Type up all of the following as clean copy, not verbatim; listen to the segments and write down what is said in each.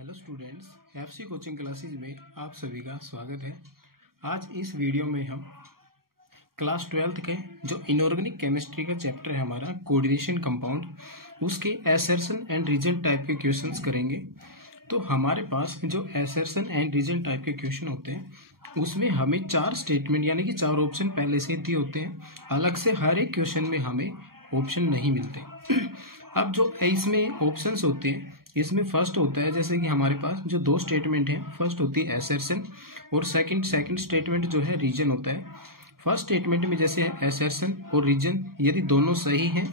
Hello students, FC coaching classes में आप सभी का स्वागत है। आज इस वीडियो में हम क्लास 12th के जो इनऑर्गेनिक केमिस्ट्री का चैप्टर है हमारा कोऑर्डिनेशन कंपाउंड, उसके असर्शन एंड रीजन टाइप के क्वेश्चंस करेंगे। तो हमारे पास जो असर्शन एंड रीजन टाइप के क्वेश्चन होते हैं उसमें हमें 4 स्टेटमेंट यानी कि 4 ऑप्शन पहले से दिए होते हैं। अलग से हर एक क्वेश्चन में हमें ऑप्शन नहीं मिलते। अब जो इसमें ऑप्शंस होते हैं इसमें फर्स्ट होता है, जैसे कि हमारे पास जो 2 स्टेटमेंट हैं, फर्स्ट होती है असर्शन और सेकंड स्टेटमेंट जो है रीजन होता है। फर्स्ट स्टेटमेंट में जैसे है असर्शन और रीजन यदि दोनों सही हैं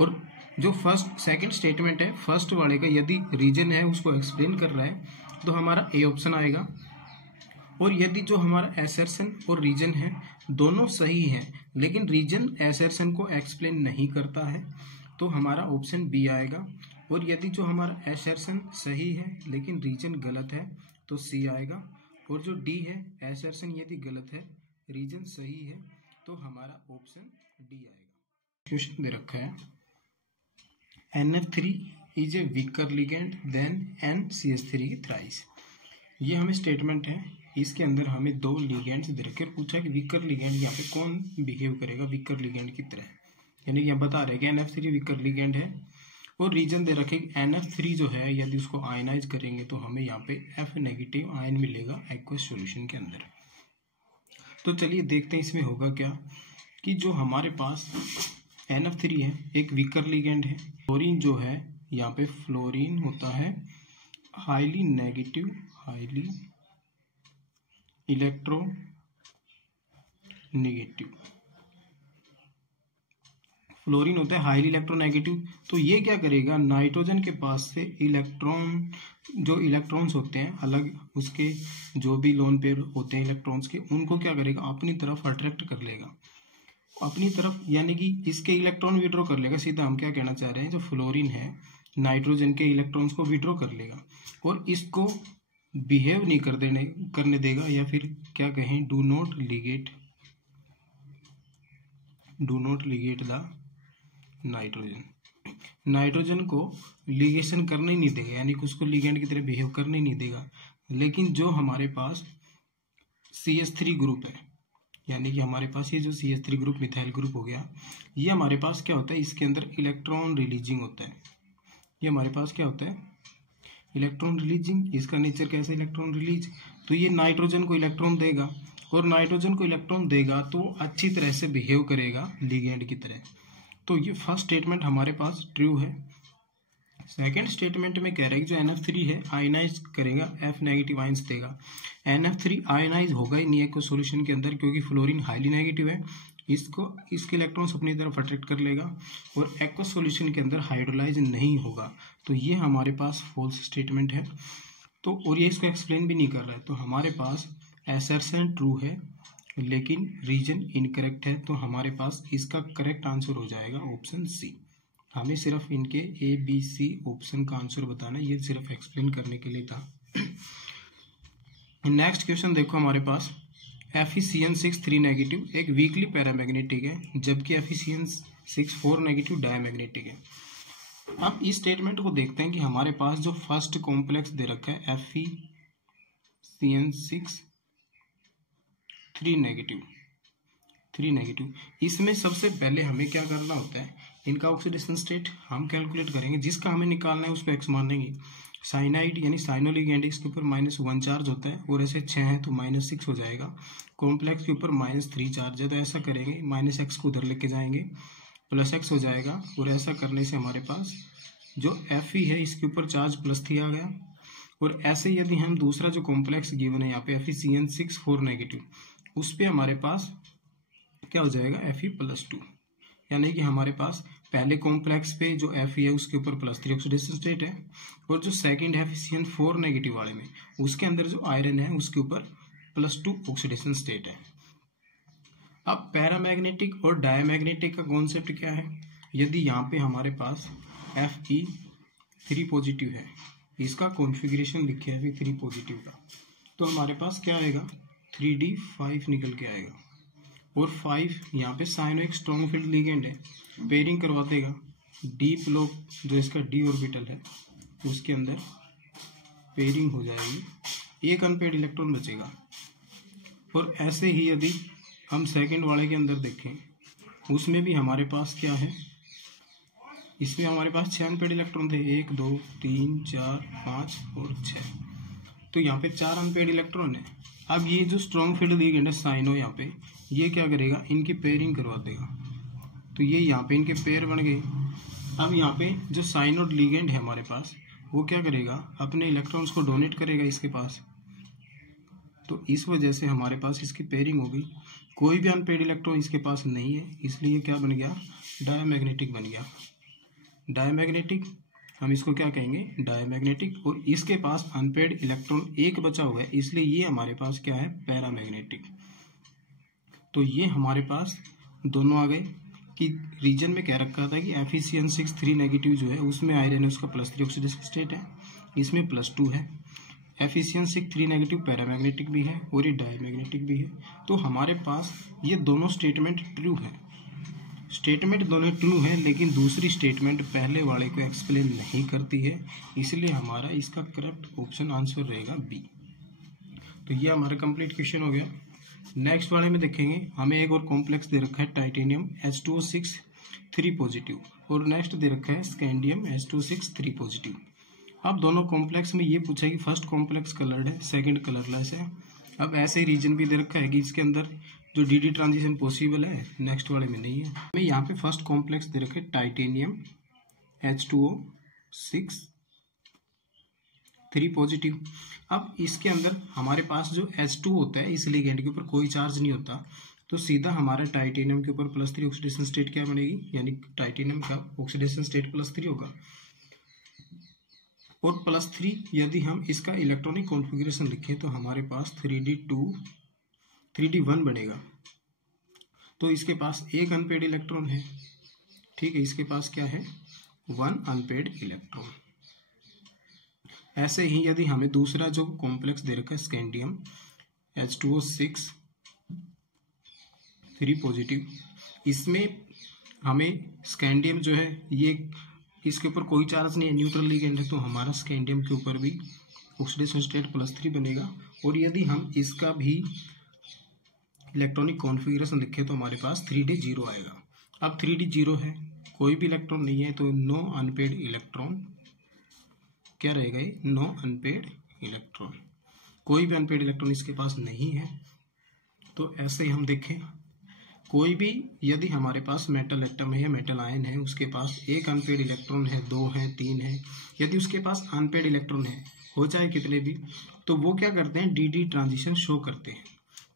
और जो सेकंड स्टेटमेंट है फर्स्ट वाले का यदि रीजन है उसको एक्सप्लेन कर रहा है तो हमारा ए ऑप्शन आएगा। और यदि जो हमारा असर्शन और रीजन है दोनों सही हैं लेकिन रीजन असर्शन को एक्सप्लेन नहीं करता है तो हमारा ऑप्शन बी आएगा। और यदि जो हमारा असर्शन सही है लेकिन रीजन गलत है तो सी आएगा। और जो डी है असर्शन यदि गलत है रीजन सही है तो हमारा ऑप्शन डी आएगा। क्वेश्चन दे रखा है NF3 is a weaker ligand than NCH3 thrice. ये हमें स्टेटमेंट है, इसके अंदर हमें 2 लिगेंड्स दे रखे और पूछा कि वीकर लिगेंड यहाँ पे कौन बिहेव करेगा वीकर लिगेंड की तरह, यानी कि यहाँ बता रहे कि NF3 वीकर लिगेंड है और रीजन दे रखे NF3 जो है यदि उसको आयनाइज करेंगे तो हमें यहाँ पे F नेगेटिव आयन मिलेगा एक्वस सॉल्यूशन के अंदर। तो चलिए देखते हैं इसमें होगा क्या कि जो हमारे पास NF3 है एक वीकर लिगेंड है। फ्लोरीन जो है यहाँ पे फ्लोरीन होता है highly negative, highly electro negative, fluorine होता है हाईली इलेक्ट्रोनेगेटिव। तो ये क्या करेगा, नाइट्रोजन के पास से इलेक्ट्रॉन, जो इलेक्ट्रॉन्स होते हैं अलग उसके जो भी लोन पेयर होते हैं इलेक्ट्रॉन्स के, उनको क्या करेगा अपनी तरफ अट्रैक्ट कर लेगा अपनी तरफ, यानी कि इसके इलेक्ट्रॉन विड्रॉ कर लेगा। सीधा हम क्या कहना चाह रहे हैं, जो फ्लोरीन है नाइट्रोजन के इलेक्ट्रॉन्स को विड्रॉ कर लेगा और इसको बिहेव नहीं करने देगा, या फिर क्या कहें do not Liggett the nitrogen को लिगेशन करने ही नहीं देगा, यानी कि उसको लिगेंड की तरह बिहेव करने ही नहीं देगा। लेकिन जो हमारे पास CH3 ग्रुप है, यानी कि हमारे पास ये जो CH3 ग्रुप मिथाइल ग्रुप हो गया, ये हमारे पास क्या होता है, इसके अंदर इलेक्ट्रॉन रिलीजिंग होता है। ये हमारे पास क्या होता है, इलेक्ट्रॉन रिलीजिंग। इसका नेचर कैसे, इलेक्ट्रॉन रिलीज। तो ये नाइट्रोजन को इलेक्ट्रॉन देगा और नाइट्रोजन को इलेक्ट्रॉन देगा तो अच्छी तरह से बिहेव करेगा लिगेंड की तरह। तो ये फर्स्ट स्टेटमेंट हमारे पास ट्रू है। सेकंड स्टेटमेंट में कह रहा है कि जो NF3 है आयनाइज करेगा, F नेगेटिव आयंस देगा। NF3 आयनाइज होगा ही नहीं है कोई सॉल्यूशन के अंदर, क्योंकि फ्लोरीन हाईली नेगेटिव है, इसके इलेक्ट्रॉन्स अपनी तरफ अट्रैक्ट कर लेगा और एक्वस सॉल्यूशन के अंदर हाइड्रोलाइज नहीं होगा। तो ये हमारे पास फॉल्स स्टेटमेंट है। तो और ये इसको एक्सप्लेन भी नहीं कर रहा है। तो हमारे पास असर्शन ट्रू है लेकिन रीजन इनकरेक्ट है, तो हमारे पास इसका करेक्ट आंसर हो जाएगा ऑप्शन सी। हमें सिर्फ इनके ABC ऑप्शन का आंसर बताना, ये सिर्फ एक्सप्लेन करने के लिए था। नेक्स्ट क्वेश्चन देखो, हमारे पास FeCN6 3 नेगेटिव एक वीकली पैरामैग्नेटिक है, जबकि FeCN6 4 नेगेटिव डायमैग्नेटिक है। अब इस स्टेटमेंट को देखते हैं कि हमारे पास जो फर्स्ट कॉम्प्लेक्स दे रखा है FeCN6 3 नेगेटिव, इसमें सबसे पहले हमें क्या करना होता है, इनका ऑक्सीडेशन स्टेट हम कैलकुलेट करेंगे। जिसका हमें निकालना है उसको एक्स मानेंगे। साइनाइड यानी साइनोलिगेंड इसके ऊपर -1 चार्ज होता है और ऐसे 6 है तो -6 हो जाएगा। कॉम्प्लेक्स के ऊपर -3 चार्ज है तो ऐसा करेंगे -x को उधर लेके जाएंगे +x हो जाएगा। और ऐसा करने से हमारे पास जो Fe है इसके ऊपर चार्ज +3 आ गया। और ऐसे यदि हम दूसरा जो कॉम्प्लेक्स गिवन है यहाँ पे FeCN6 4 नेगेटिव, उस पे हमारे पास क्या हो जाएगा Fe+2, यानी कि हमारे पास पहले कॉम्प्लेक्स पे जो Fe है उसके ऊपर +3 ऑक्सीडेशन स्टेट है और जो सेकंड FeCN4 नेगेटिव वाले में उसके अंदर जो आयरन है उसके ऊपर +2 ऑक्सीडेशन स्टेट है। अब पैरामैग्नेटिक और डायमैग्नेटिक का कॉन्सेप्ट क्या है, यदि यहाँ पे हमारे पास Fe3 पॉजिटिव है, इसका कॉन्फ़िगरेशन लिखे है Fe3 पॉजिटिव का, तो हमारे पास क्या आएगा 3D5 निकल के आएगा। और 5 यहाँ पे साइनो एक स्ट्रॉन्ग फील्ड लिगेंड है, पेयरिंग करवा देगा। डी ब्लॉक जो इसका D ऑर्बिटल है उसके अंदर पेयरिंग हो जाएगी, एक अनपेड इलेक्ट्रॉन बचेगा। और ऐसे ही यदि हम सेकंड वाले के अंदर देखें, उसमें भी हमारे पास क्या है, इसमें हमारे पास 6 अनपेड इलेक्ट्रॉन थे, 1 2 3 4 5 और 6। तो यहाँ पे 4 अनपेड इलेक्ट्रॉन है। अब ये जो स्ट्रॉन्ग फील्ड लिगेंड है साइनो, यहाँ पे ये क्या करेगा, इनकी पेयरिंग करवा देगा। तो ये यहाँ पे इनके पेयर बन गए। अब यहाँ पे जो साइनो लिगेंड है हमारे पास, वो क्या करेगा, अपने इलेक्ट्रॉन्स को डोनेट करेगा इसके पास। तो इस वजह से हमारे पास इसकी पेयरिंग हो गई। कोई भी अनपेड इलेक्ट्रॉन इसके पास नहीं है, इसलिए क्या बन गया, डायमैग्नेटिक बन गया। डायमैग्नेटिक, हम इसको क्या कहेंगे, डायमैग्नेटिक। और इसके पास अनपेड इलेक्ट्रॉन एक बचा हुआ है, इसलिए ये हमारे पास क्या है, पैरामैग्नेटिक। तो ये हमारे पास दोनों आ गए। कि रीजन में क्या रखा था कि Fe(3) नेगेटिव जो है उसमें आयरन है, उसका +3 ऑक्सीडेशन स्टेट है, इसमें +2 है। Fe(3) नेगेटिव पैरामैग्नेटिक भी है और ये डायमैग्नेटिक भी है। तो हमारे पास ये दोनों स्टेटमेंट ट्रू है। स्टेटमेंट दोनों ट्रू है, लेकिन दूसरी स्टेटमेंट पहले वाले को एक्सप्लेन नहीं करती है, इसलिए हमारा इसका करेक्ट ऑप्शन आंसर रहेगा बी। तो ये हमारा कंप्लीट क्वेश्चन हो गया। नेक्स्ट वाले में देखेंगे, हमें एक और कॉम्प्लेक्स दे रखा है टाइटेनियम H2O6 3 पॉजिटिव, और नेक्स्ट दे रखा है स्कैंडियम H2O6 3 पॉजिटिव। अब दोनों कॉम्प्लेक्स में ये पूछा है कि फर्स्ट कॉम्प्लेक्स कलर्ड है, सेकंड कलरलेस है। अब ऐसे ही रीजन भी दे रखा है कि इसके अंदर जो डी ट्रांजिशन पॉसिबल है, नेक्स्ट वाले में नहीं है। हमें यहाँ पे फर्स्ट कॉम्प्लेक्स दे रखे टाइटेनियम H2O6 3 पॉजिटिव। अब इसके अंदर हमारे पास जो H2 होता है, इस लिगेंड के ऊपर कोई चार्ज नहीं होता, तो सीधा हमारा टाइटेनियम के ऊपर +3 ऑक्सीडेशन स्टेट क्या बनेगी, यानी टाइटेनियम का ऑक्सीडेशन स्टेट +3 होगा। और +3 यदि हम इसका इलेक्ट्रॉनिक कॉन्फ़िगरेशन लिखें तो हमारे पास 3d2 3d1 बनेगा। तो इसके पास एक अनपेड इलेक्ट्रॉन है, ठीक है, इसके पास क्या है, 1 अनपेड इलेक्ट्रॉन। ऐसे ही यदि हमें दूसरा जो कॉम्प्लेक्स दे रखा है स्कैंडियम H2O6 3 पॉजिटिव, इसमें हमें स्कैंडियम जो है ये इसके ऊपर कोई चार्ज नहीं है, न्यूट्रल लिगेंड है, तो हमारा स्कैंडियम के ऊपर भी ऑक्सीडेशन स्टेट +3 बनेगा। और यदि हम इसका भी इलेक्ट्रॉनिक कॉन्फ़िगरेशन लिखें तो हमारे पास 3d0 आएगा। अब 3d0 है, कोई भी इलेक्ट्रॉन नहीं है, तो नो अनपेड इलेक्ट्रॉन क्या रहेगा, ये नो अनपेड इलेक्ट्रॉन। कोई भी अनपेड इलेक्ट्रॉन इसके पास नहीं है। तो ऐसे ही हम देखें, कोई भी यदि हमारे पास मेटल एटम है या मेटल आयन है, उसके पास एक अनपेड इलेक्ट्रॉन है, 2 है, 3 है, यदि उसके पास अनपेड इलेक्ट्रॉन है, हो चाहे कितने भी, तो वो क्या करते हैं, डी ट्रांजिशन शो करते हैं।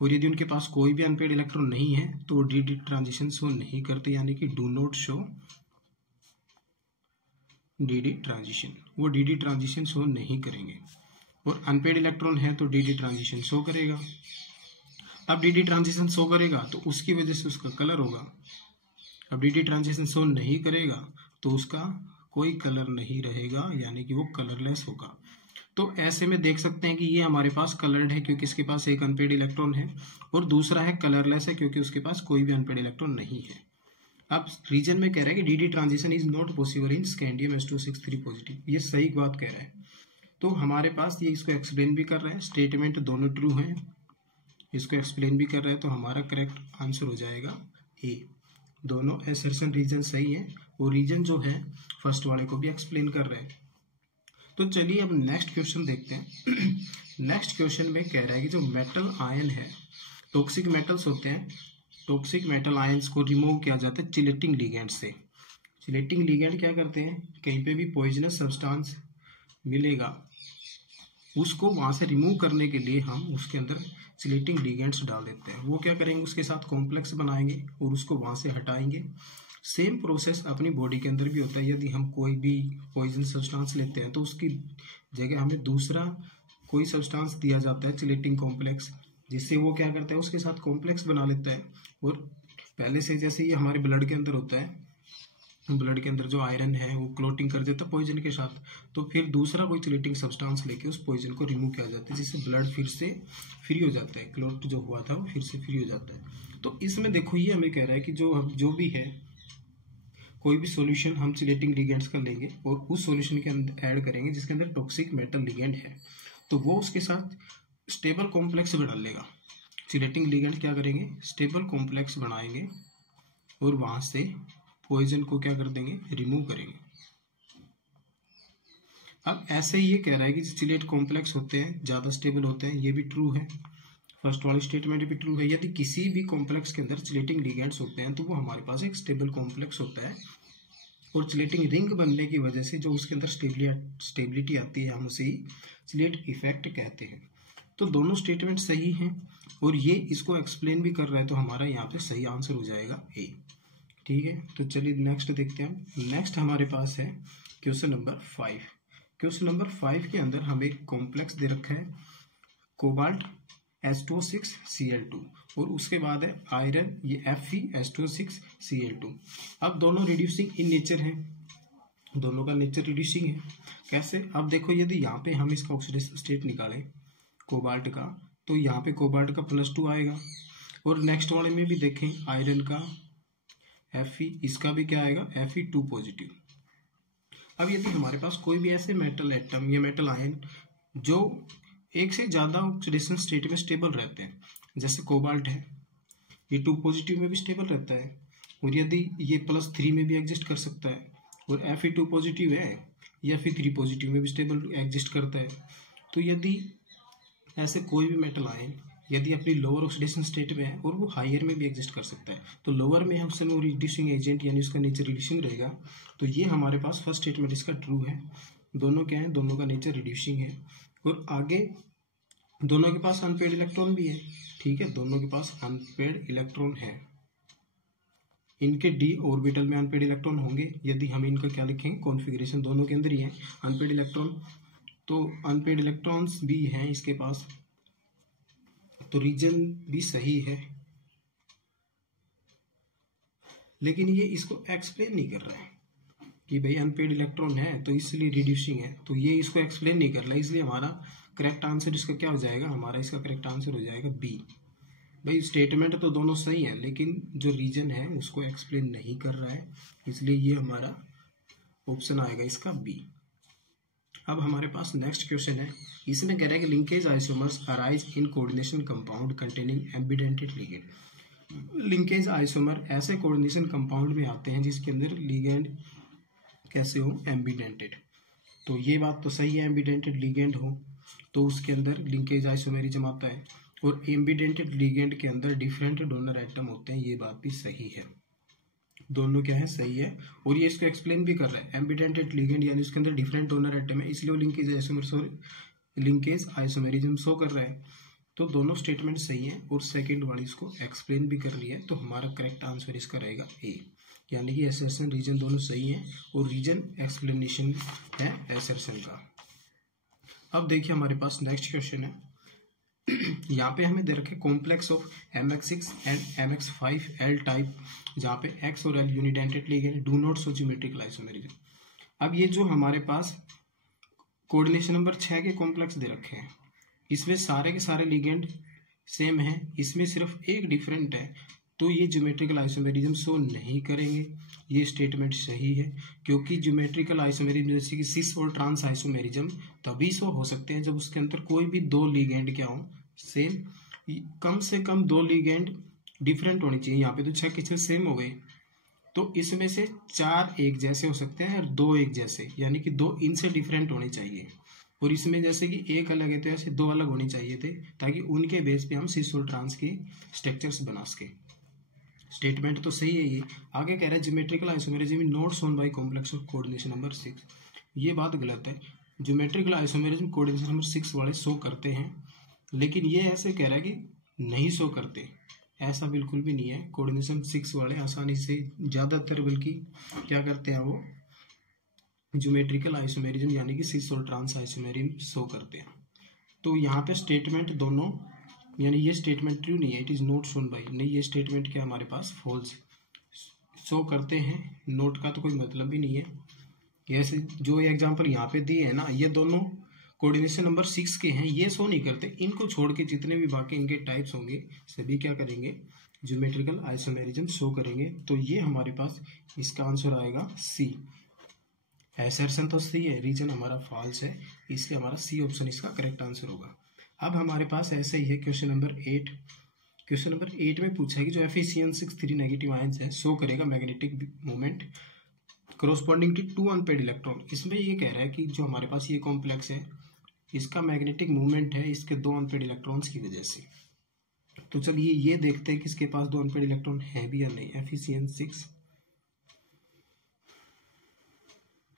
और यदि उनके पास कोई भी अनपेड इलेक्ट्रॉन नहीं है तो वो डी ट्रांजिशन शो नहीं करते, यानी कि do not show D transition, वो डी ट्रांजिशन शो नहीं करेंगे। और अनपेड इलेक्ट्रॉन है तो डी ट्रांजिशन शो करेगा। अब डी ट्रांजिशन शो करेगा तो उसकी वजह से उसका कलर होगा। अब डी ट्रांजिशन शो नहीं करेगा तो उसका कोई कलर नहीं रहेगा, यानी कि वो कलरलेस होगा। तो ऐसे में देख सकते हैं कि ये हमारे पास कलर्ड है क्योंकि इसके पास एक अनपेड इलेक्ट्रॉन है, और दूसरा है कलरलेस है क्योंकि उसके पास कोई भी अनपेड इलेक्ट्रॉन नहीं है। अब रीजन में कह रहा है कि D transition is not possible in scandium H2O6 3 positive, ये सही बात कह रहा है। तो हमारे पास ये इसको एक्सप्लेन भी कर रहा है, स्टेटमेंट दोनों ट्रू हैं, इसको एक्सप्लेन भी कर रहा है, तो हमारा करेक्ट आंसर हो जाएगा ए। दोनों एसर्शन रीजन सही है, और रीजन जो है फर्स्ट वाले को भी एक्सप्लेन कर रहा है। तो चलिए अब नेक्स्ट क्वेश्चन देखते हैं। नेक्स्ट क्वेश्चन में कह रहा है कि जो मेटल आयन है, टॉक्सिक मेटल्स होते हैं, टॉक्सिक मेटल आयंस को रिमूव किया जाता है चिलेटिंग लिगेंड से। चिलेटिंग लिगेंड क्या करते हैं, कहीं पे भी पॉइजनस सब्सटेंस मिलेगा उसको वहां से रिमूव करने के लिए हम उसके अंदर चिलेटिंग लिगेंड्स डाल देते हैं। वो क्या करेंगे, उसके साथ कॉम्प्लेक्स बनाएंगे और उसको वहां से हटाएंगे। सेम प्रोसेस अपनी बॉडी के अंदर भी होता है। यदि हम कोई भी पॉइजन सब्सटेंस लेते हैं तो उसकी जगह हमें दूसरा कोई सब्सटेंस दिया जाता है चिलेटिंग कॉम्प्लेक्स, जिससे वो क्या करता है, उसके साथ कॉम्प्लेक्स बना लेता है। और पहले से जैसे ये हमारे ब्लड के अंदर होता है, ब्लड के अंदर जो आयरन है वो क्लोटिंग कर देता है पॉइजन के साथ, तो फिर दूसरा कोई चिलेटिंग सब्सटेंस लेके उस पॉइजन को रिमूव किया जाता है, जिससे ब्लड फिर से फ्री हो जाता है, क्लोट जो हुआ था वो फिर से फ्री हो जाता है। तो इसमें देखो ये हमें कह रहा है कि जो भी है कोई भी सॉल्यूशन हम चिलेटिंग लिगेंड्स का लेंगे और उस सॉल्यूशन के अंदर ऐड करेंगे जिसके अंदर टॉक्सिक मेटल लिगेंड है, तो वो उसके साथ स्टेबल कॉम्प्लेक्स बना लेगा। चिलेटिंग लिगेंड क्या करेंगे, स्टेबल कॉम्प्लेक्स बनाएंगे और वहां से पॉइजन को क्या कर देंगे, रिमूव करेंगे। अब ऐसे ही ये कह रहा है कि चिलेट कॉम्प्लेक्स होते हैं ज़्यादा स्टेबल होते हैं, ये भी ट्रू है, फर्स्ट वाली स्टेटमेंट भी ट्रू है। यदि किसी भी कॉम्प्लेक्स के अंदर चिलेटिंग लिगेंड्स होते हैं तो वो हमारे पास एक स्टेबल कॉम्प्लेक्स होता है, और चिलेटिंग रिंग बनने की वजह से जो उसके अंदर स्टेबिलिटी आती है हम उसे चिलेट इफेक्ट कहते हैं। तो दोनों स्टेटमेंट सही हैं और ये इसको एक्सप्लेन भी कर रहा है, तो हमारा यहाँ पे सही आंसर हो जाएगा ए। ठीक है, तो चलिए नेक्स्ट देखते हैं। नेक्स्ट हमारे पास है क्वेश्चन नंबर 5। क्वेश्चन नंबर 5 के अंदर हमें एक कॉम्प्लेक्स दे रखा है कोबाल्ट H2O6Cl2 और उसके बाद है आयरन ये Fe2O6Cl2। अब दोनों रिड्यूसिंग इन नेचर हैं, दोनों का नेचर रिड्यूसिंग है। कैसे, अब देखो यदि यहाँ पे हम इसका ऑक्सीडेशन स्टेट निकालें कोबाल्ट का, तो यहाँ पे कोबाल्ट का +2 आएगा, और नेक्स्ट वाले में भी देखें आयरन का Fe, इसका भी क्या आएगा, Fe2 पॉजिटिव। अब यदि हमारे पास कोई भी ऐसे मेटल एटम या मेटल आयन जो एक से ज्यादा ऑक्सीडेशन स्टेट में स्टेबल रहते हैं, जैसे कोबाल्ट है ये 2 पॉजिटिव में भी स्टेबल रहता है, और यदि ये +3 में भी एग्जिस्ट कर सकता है, और Fe2 पॉजिटिव है या Fe3 पॉजिटिव में भी स्टेबल एग्जिस्ट करता है। तो यदि ऐसे कोई भी मेटल आयन यदि अपनी लोअर ऑक्सीडेशन स्टेट में है और वो हायर में भी एग्जिस्ट कर सकता है, तो लोअर में हमसे वो रिड्यूसिंग एजेंट यानी उसका नेचर रिड्यूसिंग रहेगा। तो ये हमारे पास फर्स्ट स्टेटमेंट इसका ट्रू है, दोनों क्या है, दोनों का नेचर रिड्यूसिंग है। और आगे दोनों के पास अनपेड इलेक्ट्रॉन भी है, ठीक है, दोनों के पास अनपेड इलेक्ट्रॉन है, इनके d ऑर्बिटल में अनपेड इलेक्ट्रॉन होंगे। यदि हम इनका क्या लिखेंगे, कॉन्फ़िगरेशन दोनों के अंदर ही है अनपेड इलेक्ट्रॉन, तो अनपेड इलेक्ट्रॉन्स भी हैं इसके पास, तो रीजन भी सही है, लेकिन ये इसको एक्सप्लेन नहीं कर रहा है कि भाई अनपेड इलेक्ट्रॉन है तो इसलिए रिड्यूसिंग है, तो ये इसको एक्सप्लेन नहीं कर रहा है, इसलिए हमारा करेक्ट आंसर इसका क्या हो जाएगा, हमारा इसका करेक्ट आंसर हो जाएगा बी। भाई स्टेटमेंट तो दोनों सही है लेकिन जो रीजन है उसको एक्सप्लेन नहीं कर रहा है, इसलिए ये हमारा ऑप्शन आएगा इसका बी। अब हमारे पास नेक्स्ट क्वेश्चन है, इसने कह रहा है कि linkage isomers arise in coordination compound containing ambidentate ligand. Linkage isomer ऐसे कोऑर्डिनेशन कंपाउंड में आते हैं जिसके अंदर लिगेंड कैसे हो, एम्बिडेंटेड। तो ये बात तो सही है, एम्बिडेंटेड लिगेंड हो तो उसके अंदर लिंकेज आइसोमेरिज्म आता है, और एम्बिडेंटेड लिगेंड के अंदर डिफरेंट डोनर एटम होते हैं, ये बात भी सही है, दोनों क्या है, सही है। और ये इसको एक्सप्लेन भी कर रहा है, एम्बिडेंटेड लिगेंड यानी उसके अंदर डिफरेंट डोनर एटम है, इसलिए वो लिंकेज आइसोमेरिज्म शो कर रहा है। तो दोनों स्टेटमेंट सही है और सेकंड वाली इसको एक्सप्लेन भी कर रही है, तो हमारा करेक्ट आंसर इसका रहेगा ए, यानी कि असर्शन रीजन दोनों सही है और रीजन एक्सप्लेनेशन है असर्शन का। अब देखिए हमारे पास नेक्स्ट क्वेश्चन है, यहाँ पे हमें दे रखे complex of MX6 and MX5 L type, जहाँ पे X और L unidentate ligand do not show geometrical isomerism. अब ये जो हमारे पास कोऑर्डिनेशन नंबर 6 के कॉम्प्लेक्स दे रखे हैं, इसमें सारे के सारे लिगेंड सेम हैं, इसमें सिर्फ एक डिफरेंट है, तो ये ज्योमेट्रिकल आइसोमेरिज्म शो नहीं करेंगे। ये स्टेटमेंट सही है, क्योंकि ज्योमेट्रिकल आइसोमेरिज्म जैसे कि सिस और ट्रांस आइसोमेरिज्म तभी शो हो सकते हैं जब उसके अंदर कोई भी 2 लिगेंड क्या हो, सेम, कम से कम 2 लिगेंड डिफरेंट होनी चाहिए। यहाँ पे तो 6 के 6 सेम हो गए, तो इसमें से 4 एक जैसे हो सकते हैं और 2 एक जैसे, यानी कि 2 इनसे डिफरेंट होने चाहिए, और इसमें जैसे कि एक अलग है तो ऐसे 2 अलग होने चाहिए थे, ताकि उनके बेस पे हम सिस और ट्रांस के स्ट्रक्चर्स बना सके। स्टेटमेंट तो सही है ये। आगे कह रहा है geometrical isomerism not shown by complex of coordination number 6, ये बात गलत है। ज्योमेट्रिकल आइसोमेरिज्म कोऑर्डिनेशन नंबर 6 वाले शो करते हैं, लेकिन ये ऐसे कह रहा है कि नहीं शो करते, ऐसा बिल्कुल भी नहीं है। कोऑर्डिनेशन 6 वाले आसानी से ज़्यादातर बल्कि क्या करते हैं, वो ज्योमेट्रिकल आइसोमेरिज्म यानी कि सिस और ट्रांस आइसोमेरिज्म शो करते हैं। तो यहाँ पे स्टेटमेंट दोनों, यानी ये स्टेटमेंट ट्रू नहीं है, it is not shown by, नहीं ये स्टेटमेंट क्या हमारे पास फॉल्स शो करते हैं, नोट का तो कोई मतलब भी नहीं है। ऐसे जो एग्जांपल यहाँ पे दिए है ना, ये दोनों कोऑर्डिनेशन नंबर 6 के हैं, ये शो नहीं करते। इनको छोड़ के जितने भी बाकी इनके टाइप्स होंगे सभी क्या करेंगे, ज्योमेट्रिकल आइसोमेरिज्म शो करेंगे। तो ये हमारे पास इसका आंसर आएगा सी। एसर्शन तो सी है, रीजन हमारा फॉल्स है, इसलिए हमारा सी ऑप्शन इसका करेक्ट आंसर होगा। अब हमारे पास ऐसे ही है क्वेश्चन नंबर 8। क्वेश्चन नंबर 8 में पूछा है कि जो Fe3 नेगेटिव आयंस है शो करेगा magnetic moment corresponding to 2 unpaired electron. इसमें ये कह रहा है कि जो हमारे पास ये कॉम्प्लेक्स है इसका मैग्नेटिक मूवमेंट है इसके 2 अनपेड इलेक्ट्रॉन्स की वजह से। तो चलिए ये देखते हैं कि इसके पास 2 अनपेड इलेक्ट्रॉन है भी या नहीं।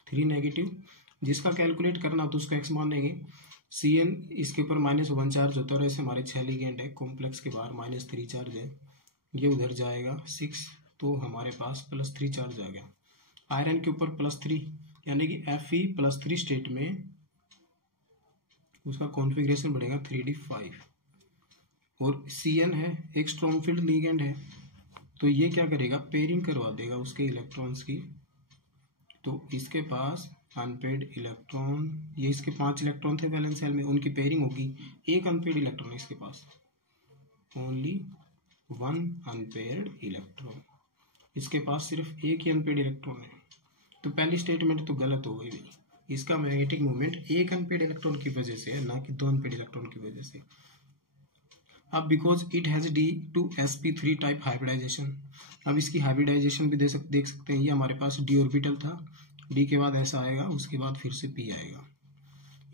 Fe3 नेगेटिव, जिसका कैलकुलेट करना तो उसका एक्स मानेंगे। Cn इसके ऊपर -1 चार्ज होता है और ऐसे हमारे 6 लिगेंड है, कॉम्प्लेक्स के बाहर -3 चार्ज है, ये उधर जाएगा 6, तो हमारे पास +3 चार्ज आ गया। आयरन के ऊपर +3 यानी कि Fe+3 स्टेट में उसका कॉन्फ़िगरेशन बढ़ेगा 3d5। और Cn है एक स्ट्रॉन्ग फील्ड लिगेंड है, तो ये क्या करेगा, पेयरिंग करवा देगा उसके इलेक्ट्रॉन्स की। तो इसके पास अनपेड इलेक्ट्रॉन, ये इसके 5 इलेक्ट्रॉन थे वैलेंस शेल में, उनकी पेयरिंग होगी। एक अनपेड इलेक्ट्रॉन है इसके पास, ओनली 1 अनपेड इलेक्ट्रॉन, इसके पास सिर्फ एक ही अनपेड इलेक्ट्रॉन है। तो पहली स्टेटमेंट तो गलत हो गई भाई, इसका मैग्नेटिक मोमेंट एक अनपेड इलेक्ट्रॉन की वजह से है, ना कि 2 अनपेड इलेक्ट्रॉन की वजह से। अब because it has D2sp3 type hybridization, अब इसकी हाइब्रिडाइजेशन भी देख सकते हैं। ये हमारे पास d ऑर्बिटल था, d के बाद ऐसा आएगा, उसके बाद फिर से p आएगा।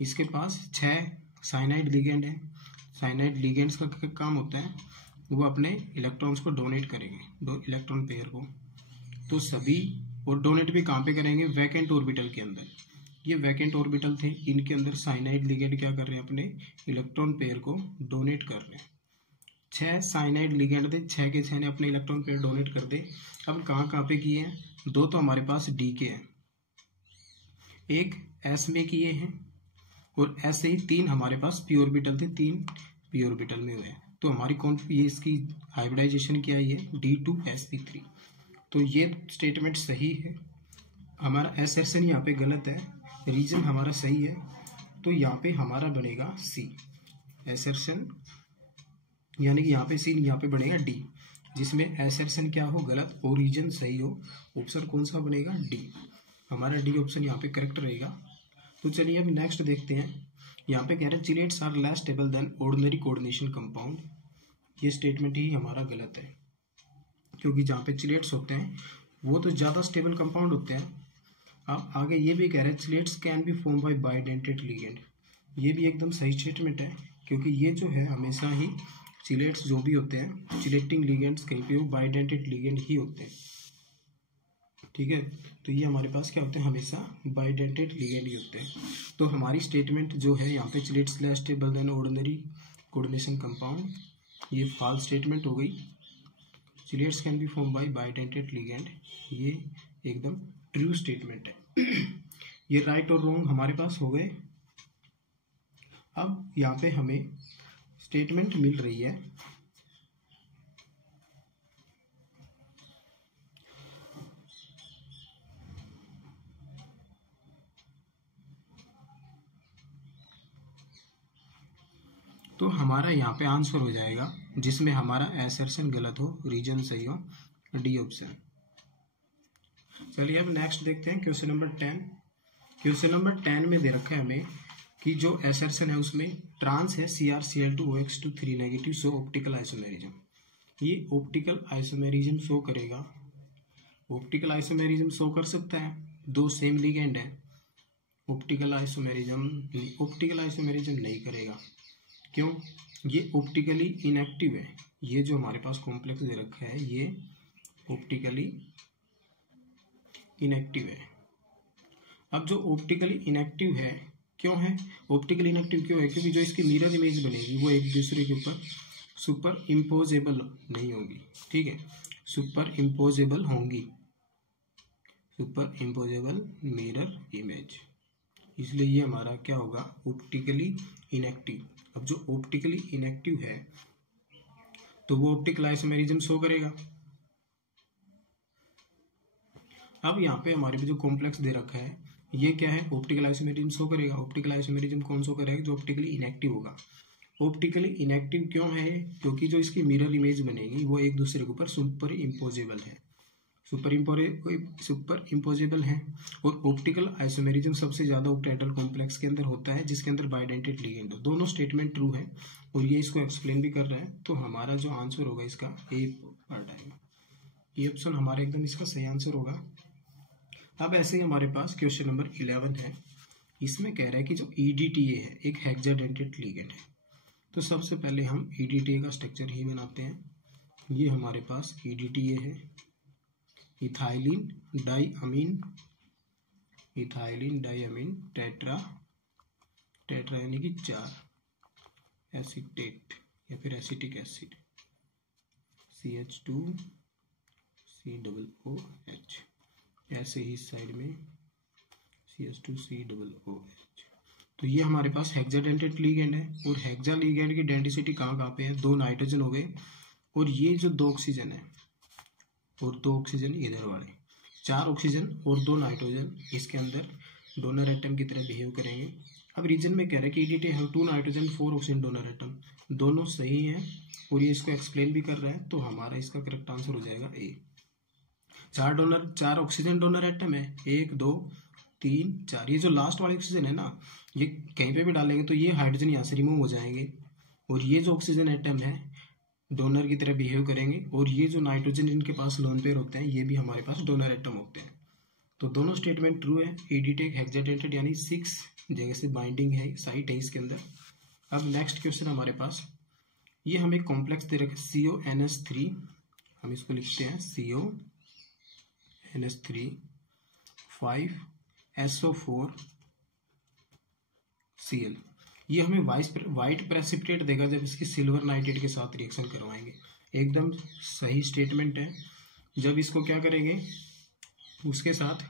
इसके पास 6 साइनाइड लिगेंड है। साइनाइड लिगेंड्स का काम होता है वो अपने इलेक्ट्रॉन्स को डोनेट करेंगे, 2 इलेक्ट्रॉन पेयर को। तो सभी, और डोनेट भी कहाँ पे करेंगे, वैकेंट ऑर्बिटल के अंदर। ये वैकेंट ऑर्बिटल थे, इनके अंदर साइनाइड लिगेंड क्या कर रहे हैं, अपने इलेक्ट्रॉन पेयर को डोनेट कर रहे हैं। 6 साइनाइड लिगेंड थे, 6 के 6 ने अपने इलेक्ट्रॉन पेयर डोनेट कर दे। अब कहाँ पे किए हैं, 2 तो हमारे पास डी के हैं, एक एस में किए हैं, और ऐसे ही 3 हमारे पास पी ऑर्बिटल थे, 3 पी ऑर्बिटल में हुए हैं। तो हमारी ये इसकी हाइब्रिडाइजेशन क्या है, D2sp3। तो ये स्टेटमेंट सही है, हमारा एसर्शन यहाँ पे गलत है, रीजन हमारा सही है। तो यहाँ पे हमारा बनेगा सी एसर्शन, यानी कि यहाँ पे सी, यहाँ पे बनेगा डी, जिसमें एसर्शन क्या हो, गलत, और रीजन सही हो। ऑप्शन कौन सा बनेगा, डी। हमारा डी ऑप्शन यहाँ पे करेक्ट रहेगा। तो चलिए अब नेक्स्ट देखते हैं। यहाँ पे कह रहे हैं chelates are less stable than ordinary coordination compound. ये स्टेटमेंट ही हमारा गलत है, क्योंकि जहाँ पे चिलेट्स होते हैं वो तो ज़्यादा स्टेबल कंपाउंड होते हैं। अब आगे ये भी कह रहे हैं chelates can be form by bidentate ligand. ये भी एकदम सही स्टेटमेंट है, क्योंकि ये जो है हमेशा ही चिलेट्स जो भी होते हैं, चिलेटिंग लिगेंड्स कहीं पे वो बाइडेंटेड लिगेंड ही होते हैं, ठीक है। तो ये हमारे पास क्या होते हैं, हमेशा बाइडेंटेड लिगेंड ही होते हैं। तो हमारी स्टेटमेंट जो है यहाँ पे chelates less stable than ordinary coordination compound, ये फॉल्स स्टेटमेंट हो गई। Chelates can be form by bidentate ligand, ये एकदम ट्रू स्टेटमेंट है। ये राइट और रॉन्ग हमारे पास हो गए। अब यहाँ पे हमें स्टेटमेंट मिल रही है तो हमारा यहाँ पे आंसर हो जाएगा, जिसमें हमारा एसर्शन गलत हो, रीजन सही हो, डी ऑप्शन। चलिए अब नेक्स्ट देखते हैं क्वेश्चन नंबर 10। क्वेश्चन नंबर 10 में दे रखा है हमें कि जो एसर्शन है उसमें ट्रांस है CrCl2OX2 3 negative show optical isomerism. ये ऑप्टिकल आइसोमेरिज्म शो करेगा। ऑप्टिकल आइसोमेरिज्म शो कर सकता है, 2 सेम लिगेंड है। ऑप्टिकल आइसोमेरिज्म नहीं करेगा, क्यों, ये ऑप्टिकली इनएक्टिव है। ये जो हमारे पास कॉम्प्लेक्स दे रखा है ये ऑप्टिकली इनएक्टिव है। अब जो ऑप्टिकली इनएक्टिव है, क्यों है ऑप्टिकली इनएक्टिव, क्यों है, क्योंकि जो इसकी मिरर इमेज बनेगी वो एक दूसरे के ऊपर सुपर इम्पोजेबल नहीं होगी, ठीक है, सुपर इम्पोजेबल होंगी, सुपर इम्पोजेबल मिरर इमेज, इसलिए ये हमारा क्या होगा, ऑप्टिकली इनएक्टिव। अब जो ऑप्टिकली इनएक्टिव है तो वो ऑप्टिकल आइसोमेरिज्म शो करेगा। अब यहाँ पे हमारे जो कॉम्प्लेक्स दे रखा है ये क्या है, ऑप्टिकल आइसोमेरिज्म शो करेगा। ऑप्टिकल आइसोमेरिज्म कौन शो करेगा, जो ऑप्टिकली इनएक्टिव होगा। ऑप्टिकली इनएक्टिव क्यों है? क्योंकि जो इसकी मिरर इमेज बनेगी वो एक दूसरे के ऊपर सुपर इम्पोजेबल है, सुपर इम्पोजेबल है। और ऑप्टिकल आइसोमेरिज्म सबसे ज्यादा ऑक्टेहेड्रल कॉम्प्लेक्स के अंदर होता है जिसके अंदर बाइडेंटेट लिगेंड हो। दोनों स्टेटमेंट ट्रू है और ये इसको एक्सप्लेन भी कर रहा है। तो हमारा जो आंसर होगा इसका ए पार्ट आएगा। ये ऑप्शन हमारा एकदम इसका सही आंसर होगा। अब ऐसे ही हमारे पास क्वेश्चन नंबर 11 है। इसमें कह रहा है कि जो EDTA है एक हेक्साडेंटेट लिगेंड है। तो सबसे पहले हम EDTA का स्ट्रक्चर ही बनाते हैं। ये हमारे पास EDTA है, इथाइलिन डाइअमीन टेट्रा यानी कि 4 एसीटेट या फिर एसिटिक एसिड CH2COOH। ऐसे ही साइड में CH2COOH। तो ये हमारे पास हेक्साडेंटेट लिगेंड है और हेक्सा लिगेंड की डेंसिटी कहाँ पे है? 2 नाइट्रोजन हो गए और ये जो 2 ऑक्सीजन है और 2 ऑक्सीजन इधर वाले, 4 ऑक्सीजन और 2 नाइट्रोजन इसके अंदर डोनर एटम की तरह बिहेव करेंगे। अब रीजन में कह रहा है कि EDTA have 2 nitrogen 4 oxygen donor atom, दोनों सही हैं और ये इसको एक्सप्लेन भी कर रहा है। तो हमारा इसका करेक्ट आंसर हो जाएगा ए। 4 ऑक्सीजन डोनर एटम है, 1 2 3 4। ये जो लास्ट वाले ऑक्सीजन है ना, ये कहीं पे भी डालेंगे तो ये हाइड्रोजन यहाँ से रिमूव हो जाएंगे और ये जो ऑक्सीजन एटम है डोनर की तरह बिहेव करेंगे और ये जो नाइट्रोजन जिनके पास लोन पेयर होते हैं ये भी हमारे पास डोनर एटम होते हैं। तो दोनों स्टेटमेंट ट्रू है। EDTA हेक्साडेंटेट यानी 6 जगह से बाइंडिंग है, साइट है इसके अंदर। अब नेक्स्ट क्वेश्चन हमारे पास, ये हमें एक कॉम्प्लेक्स दे रखा है CONS3। हम इसको लिखते हैं CONS3 5SO4Cl। ये हमें वाइट प्रेसिपिटेट देगा जब इसकी सिल्वर नाइट्रेट के साथ रिएक्शन करवाएंगे। एकदम सही स्टेटमेंट है। जब इसको क्या करेंगे, उसके साथ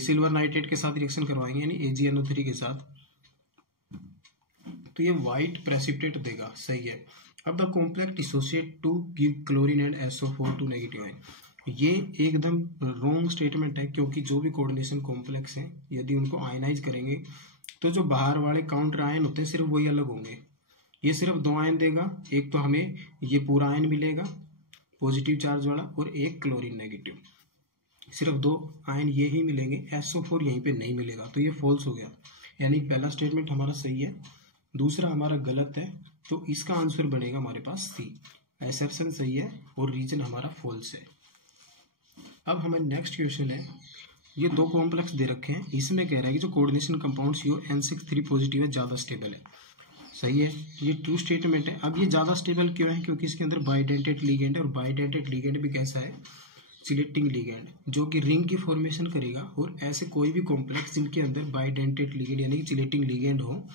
सिल्वर नाइट्रेट के साथ रिएक्शन करवाएंगे यानी AgNO3 के साथ, तो ये वाइट प्रेसिपिटेट देगा। सही है। अब the complex dissociate to give chlorine and SO4 two negative ion. ये एकदम रॉन्ग स्टेटमेंट है क्योंकि जो भी कोऑर्डिनेशन कॉम्प्लेक्स हैं यदि उनको आयनाइज करेंगे तो जो बाहर वाले काउंटर आयन होते हैं सिर्फ वही अलग होंगे। ये सिर्फ 2 आयन देगा, एक तो हमें ये पूरा आयन मिलेगा पॉजिटिव चार्ज वाला और एक क्लोरीन नेगेटिव, सिर्फ 2 आयन ये ही मिलेंगे। SO4 यहीं पे नहीं मिलेगा, तो ये फॉल्स हो गया। यानी पहला स्टेटमेंट हमारा सही है, दूसरा हमारा गलत है। तो इसका आंसर बनेगा हमारे पास C, एसेप्शन सही है और रीजन हमारा फॉल्स है। अब हमारे नेक्स्ट क्वेश्चन है, ये 2 कॉम्प्लेक्स दे रखे हैं। इसमें कह रहा है कि जो कोऑर्डिनेशन कंपाउंड CON6 पॉजिटिव है, ज़्यादा स्टेबल है। सही है, ये ट्रू स्टेटमेंट है। अब ये ज़्यादा स्टेबल क्यों है? क्योंकि इसके अंदर बाइडेंटेट लिगेंड है और बाइडेंटेट लिगेंड भी कैसा है? चिलेटिंग लिगेंड, जो कि रिंग की फॉर्मेशन करेगा। और ऐसे कोई भी कॉम्प्लेक्स जिनके अंदर बाइडेंटेट लिगेंड यानी कि चिलेटिंग लिगेंड हो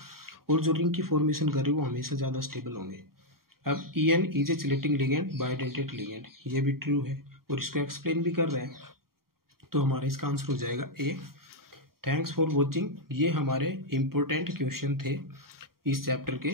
और जो रिंग की फॉर्मेशन करे वो हमेशा ज़्यादा स्टेबल होंगे। अब EN is a chelating ligand, bidentate ligand, ये भी ट्रू है और इसको एक्सप्लेन भी कर रहे हैं। तो हमारा इसका आंसर हो जाएगा ए। Thanks for watching. ये हमारे इम्पोर्टेंट क्वेश्चन थे इस चैप्टर के।